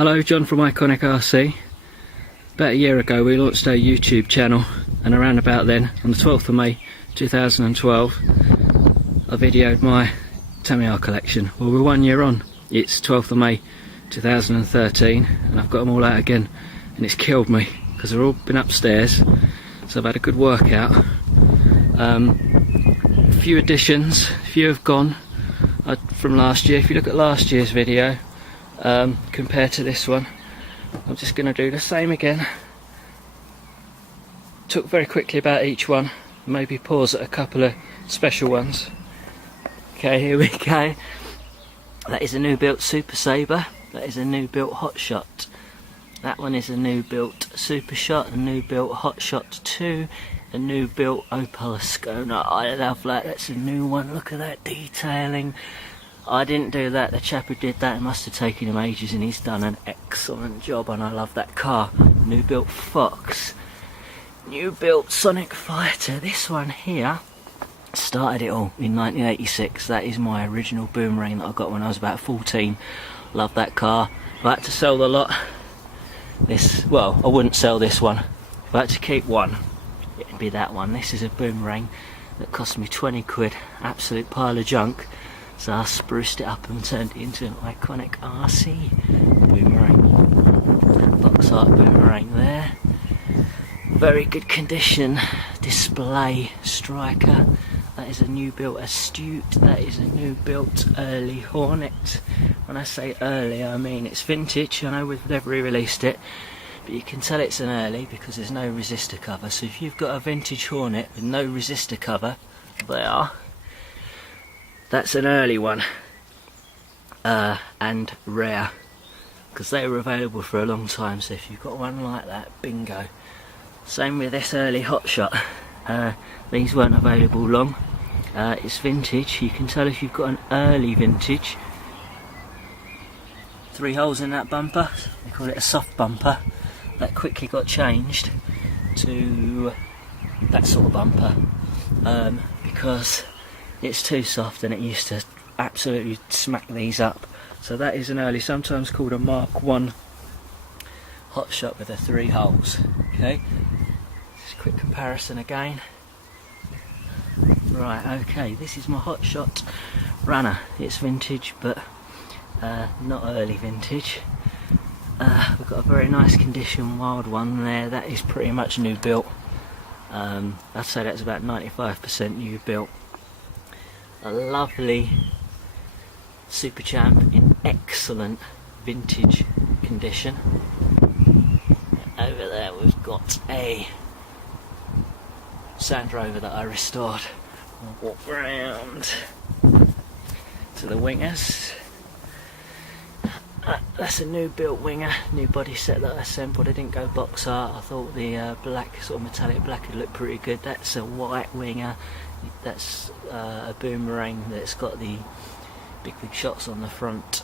Hello, John from iconicrc. About a year ago we launched our YouTube channel, and around about then, on the 12th of May 2012, I videoed my Tamiya collection. Well, we're 1 year on. It's 12th of May 2013 and I've got them all out again, and it's killed me because they've all been upstairs, so I've had a good workout. A few additions, a few have gone from last year. If you look at last year's video compared to this one, I'm just going to do the same again. Talk very quickly about each one, maybe pause at a couple of special ones. Okay, here we go. That is a new built Super Sabre. That is a new built Hotshot. That one is a new built Super Shot, a new built Hotshot 2, a new built Opel Ascona. I love that. That's a new one. Look at that detailing. I didn't do that. The chap who did that, it must have taken him ages, and he's done an excellent job, and I love that car. New built Fox. New built Sonic Fighter. This one here started it all in 1986. That is my original Boomerang that I got when I was about 14. Love that car. If I had to sell the lot, I wouldn't sell this one. If I had to keep one, it'd be that one. This is a Boomerang that cost me 20 quid. Absolute pile of junk. So I spruced it up and turned it into an iconicrc Boomerang. Box art Boomerang there. Very good condition. Display striker. That is a new built Astute. That is a new built early Hornet. When I say early, I mean it's vintage. I know we've never re-released it, but you can tell it's an early because there's no resistor cover. So if you've got a vintage Hornet with no resistor cover, that's an early one, and rare, because they were available for a long time. So if you've got one like that, bingo. Same with this early Hotshot. These weren't available long. It's vintage. You can tell if you've got an early vintage. 3 holes in that bumper. They call it a soft bumper. That quickly got changed to that sort of bumper because it's too soft, and it used to absolutely smack these up. So that is an early, sometimes called a Mark 1 Hotshot with the 3 holes. Okay, just a quick comparison again. Right, okay, this is my Hotshot Runner. It's vintage, but not early vintage. We've got a very nice condition wild one there. That is pretty much new built. I'd say that's about 95% new built. A lovely Super Champ in excellent vintage condition. Over there we've got a Sand Rover that I restored. I'll walk round to the wingers. That's a new built winger, new body set that I assembled. I didn't go box art. I thought the black, sort of metallic black, would look pretty good. That's a white winger. That's a Boomerang that's got the big shots on the front.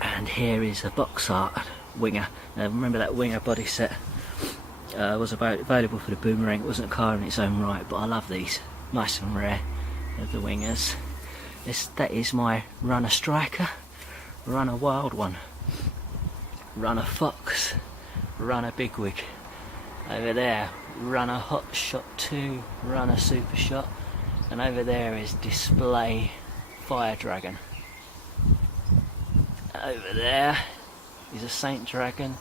And here is a box art winger. Now remember that winger body set was available for the Boomerang. It wasn't a car in its own right, but I love these. Nice and rare of the wingers. That is my Runner Striker, Runner Wild One, Runner Fox, Runner Bigwig. Over there, Runner Hotshot 2, Runner Super Shot, and over there is Display Fire Dragon. Over there is a Saint Dragon,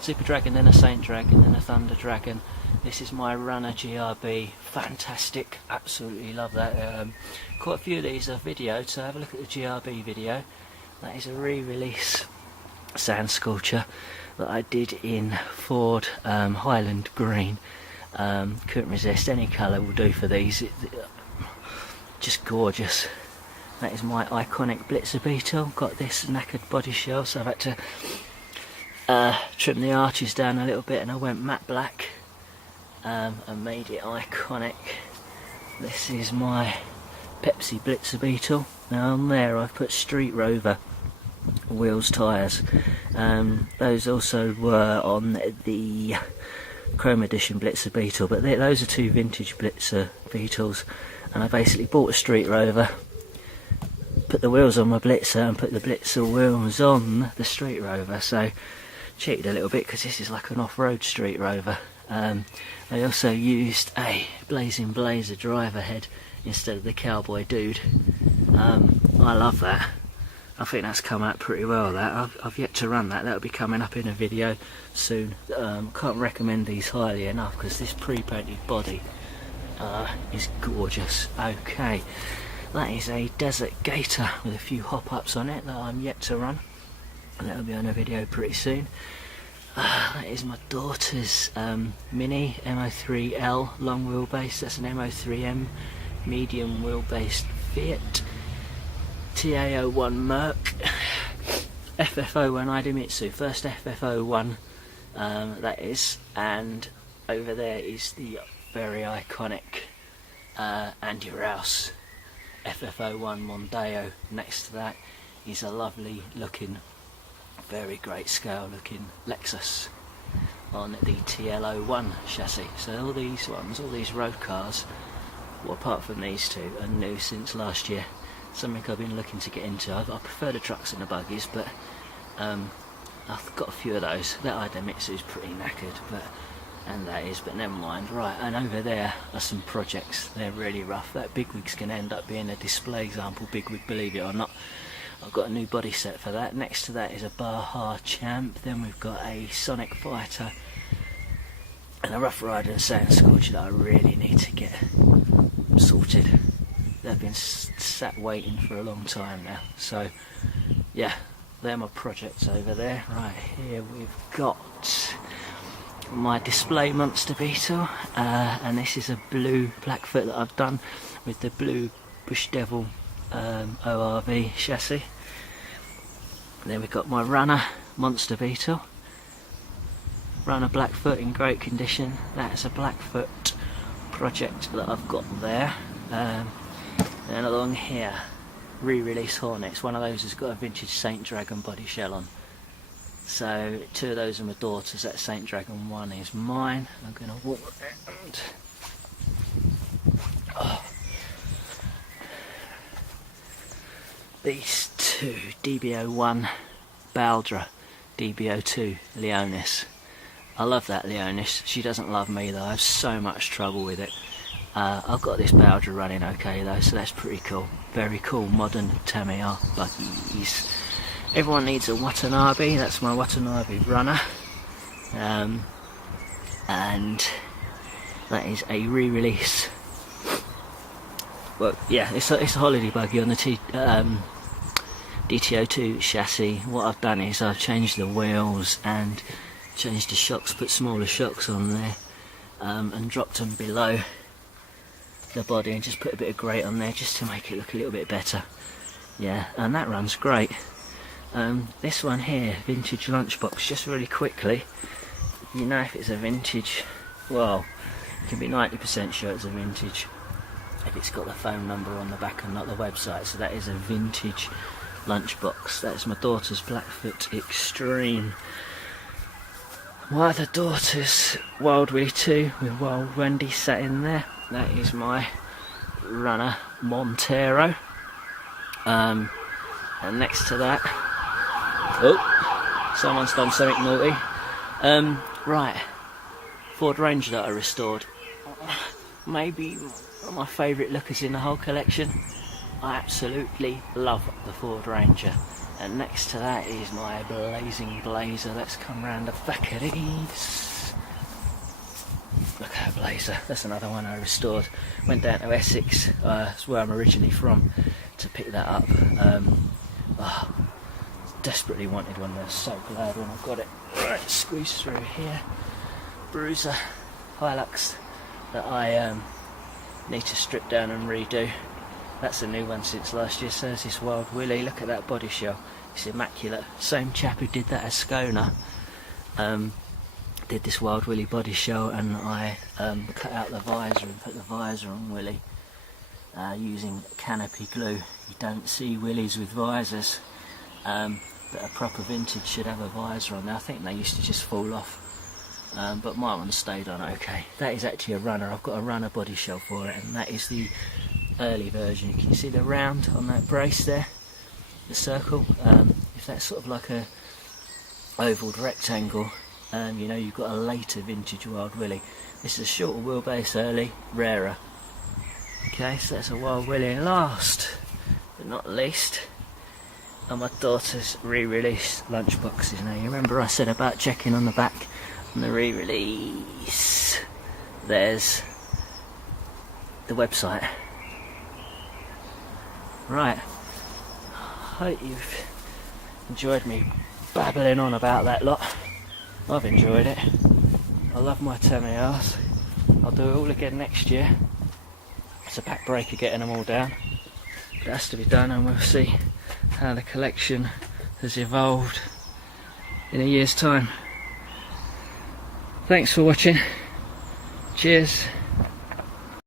Super Dragon, then a Saint Dragon, then a Thunder Dragon. This is my Runner GRB, fantastic, absolutely love that. Quite a few of these are videoed, so have a look at the GRB video. That is a re-release sand sculpture that I did in Ford Highland Green. Couldn't resist, any colour will do for these. Just gorgeous. That is my iconic Blitzer Beetle. Got this knackered body shell, so I've had to trim the arches down a little bit, and I went matte black and made it iconic. This is my Pepsi Blitzer Beetle. Now on there I've put Street Rover wheels, tyres. Those also were on the Chrome Edition Blitzer Beetle, but those are 2 vintage Blitzer Beetles, and I basically bought a Street Rover, put the wheels on my Blitzer and put the Blitzer wheels on the Street Rover. So cheated a little bit because this is like an off-road Street Rover. I also used a Blazing Blazer driver head instead of the Cowboy Dude. I love that. I think that's come out pretty well. That I've yet to run that. That'll be coming up in a video soon. Can't recommend these highly enough because this pre-painted body is gorgeous. Okay, that is a Desert Gator with a few hop-ups on it that I'm yet to run, and that'll be on a video pretty soon. That is my daughter's Mini MO3L long wheelbase. That's an MO3M medium wheelbase Fiat. TA01 Merc. FF01 Idemitsu, first FF01 that is, and over there is the very iconic Andy Rouse FF01 Montero. Next to that is a lovely looking, very great scale looking Lexus on the TL01 chassis. So all these ones, all these road cars, well, apart from these two, are new since last year. Something I've been looking to get into. I prefer the trucks and the buggies, but I've got a few of those. That Idemitsu is pretty knackered, but never mind. Right, and over there are some projects. They're really rough. That Bigwig's going to end up being a display example Bigwig, believe it or not. I've got a new body set for that. Next to that is a Baja Champ. Then we've got a Sonic Fighter and a Rough Rider and Sand Scorcher that I really need to get sorted. They've been sat waiting for a long time now. So yeah, they're my projects over there. Right, here we've got my display Monster Beetle, and this is a blue Blackfoot that I've done with the blue Bush Devil ORV chassis. Then we've got my Runner Monster Beetle, Runner Blackfoot in great condition. That's a Blackfoot project that I've got there. And along here, re-release Hornets. One of those has got a vintage Saint Dragon body shell on. So two of those are my daughter's. That Saint Dragon one is mine. I'm going to walk around. Oh. These two, DB01 Baldra, DB02 Leonis. I love that Leonis. She doesn't love me though. I have so much trouble with it. I've got this Baldra running okay though, so that's pretty cool. Very cool modern Tamiya buggies. Everyone needs a Watanabe. That's my Watanabe Runner, and that is a re-release. Well, yeah, it's a holiday buggy on the DTO2 chassis. What I've done is I've changed the wheels and changed the shocks, put smaller shocks on there, and dropped them below the body and just put a bit of grate on there just to make it look a little bit better. Yeah, and that runs great. This one here, vintage lunchbox, just really quickly, you know if it's a vintage, well, you can be 90% sure it's a vintage if it's got the phone number on the back and not the website. So that is a vintage lunchbox. That's my daughter's Blackfoot Extreme. My other daughter's Wild Willy 2 with Wild Wendy sat in there. That is my Runner Montero. And next to that, oh, someone's done something naughty. Right, Ford Ranger that I restored. Maybe one of my favourite lookers in the whole collection. I absolutely love the Ford Ranger. And next to that is my Blazing Blazer. Let's come round the back of these. Look at that Blazer. That's another one I restored. Went down to Essex, that's where I'm originally from, to pick that up. Desperately wanted one. I was so glad when I got it. Right, squeeze through here. Bruiser Hilux that I need to strip down and redo. That's a new one since last year. So there's this Wild Willy. Look at that body shell. It's immaculate. Same chap who did that as Skona did this Wild Willy body shell, and I cut out the visor and put the visor on Willy using canopy glue. You don't see Willys with visors, but a proper vintage should have a visor on there. I think they used to just fall off, but my one stayed on okay. That is actually a Runner. I've got a Runner body shell for it, and that is the early version. You can see the round on that brace there. the circle. If that's sort of like a ovaled rectangle, you know, you've got a later vintage Wild Willie. This is a shorter wheelbase, early, rarer. Okay, so that's a Wild Willie. Last but not least are my daughter's re-release lunchboxes. Now you remember I said about checking on the back on the re-release. There's the website. Right, hope you've enjoyed me babbling on about that lot. I've enjoyed it. I love my Tamiyas. I'll do it all again next year. It's a backbreaker getting them all down. It has to be done, and we'll see how the collection has evolved in a year's time. Thanks for watching. Cheers.